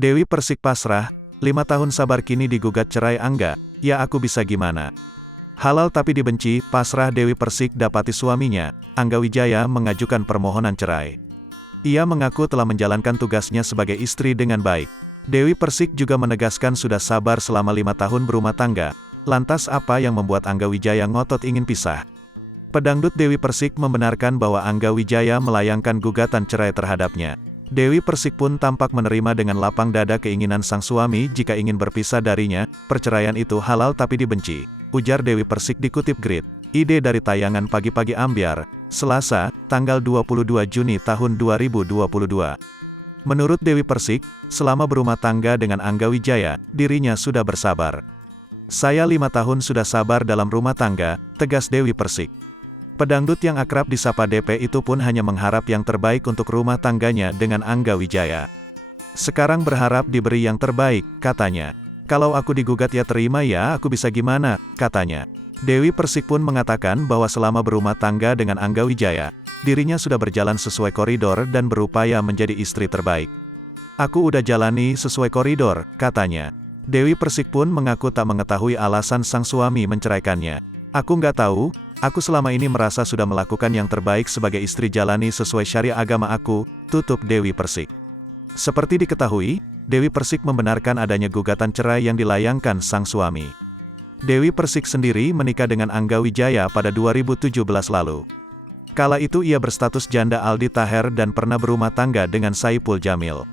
Dewi Persik pasrah, 5 tahun sabar kini digugat cerai Angga, ya aku bisa gimana. Halal tapi dibenci, pasrah Dewi Persik dapati suaminya, Angga Wijaya mengajukan permohonan cerai. Ia mengaku telah menjalankan tugasnya sebagai istri dengan baik. Dewi Persik juga menegaskan sudah sabar selama 5 tahun berumah tangga, lantas apa yang membuat Angga Wijaya ngotot ingin pisah? Pedangdut Dewi Persik membenarkan bahwa Angga Wijaya melayangkan gugatan cerai terhadapnya. Dewi Persik pun tampak menerima dengan lapang dada keinginan sang suami jika ingin berpisah darinya. Perceraian itu halal tapi dibenci, ujar Dewi Persik dikutip Grid. Ide dari tayangan Pagi-Pagi Ambyar, Selasa, tanggal 22 Juni tahun 2022. Menurut Dewi Persik, selama berumah tangga dengan Angga Wijaya, dirinya sudah bersabar. Saya 5 tahun sudah sabar dalam rumah tangga, tegas Dewi Persik. Pedangdut yang akrab disapa DP itu pun hanya mengharap yang terbaik untuk rumah tangganya dengan Angga Wijaya. Sekarang berharap diberi yang terbaik, katanya. Kalau aku digugat ya terima ya, aku bisa gimana, katanya. Dewi Persik pun mengatakan bahwa selama berumah tangga dengan Angga Wijaya, dirinya sudah berjalan sesuai koridor dan berupaya menjadi istri terbaik. Aku udah jalani sesuai koridor, katanya. Dewi Persik pun mengaku tak mengetahui alasan sang suami menceraikannya. Aku nggak tahu, aku selama ini merasa sudah melakukan yang terbaik sebagai istri, jalani sesuai syariat agama aku, tutup Dewi Persik. Seperti diketahui, Dewi Persik membenarkan adanya gugatan cerai yang dilayangkan sang suami. Dewi Persik sendiri menikah dengan Angga Wijaya pada 2017 lalu. Kala itu ia berstatus janda Aldi Taher dan pernah berumah tangga dengan Saipul Jamil.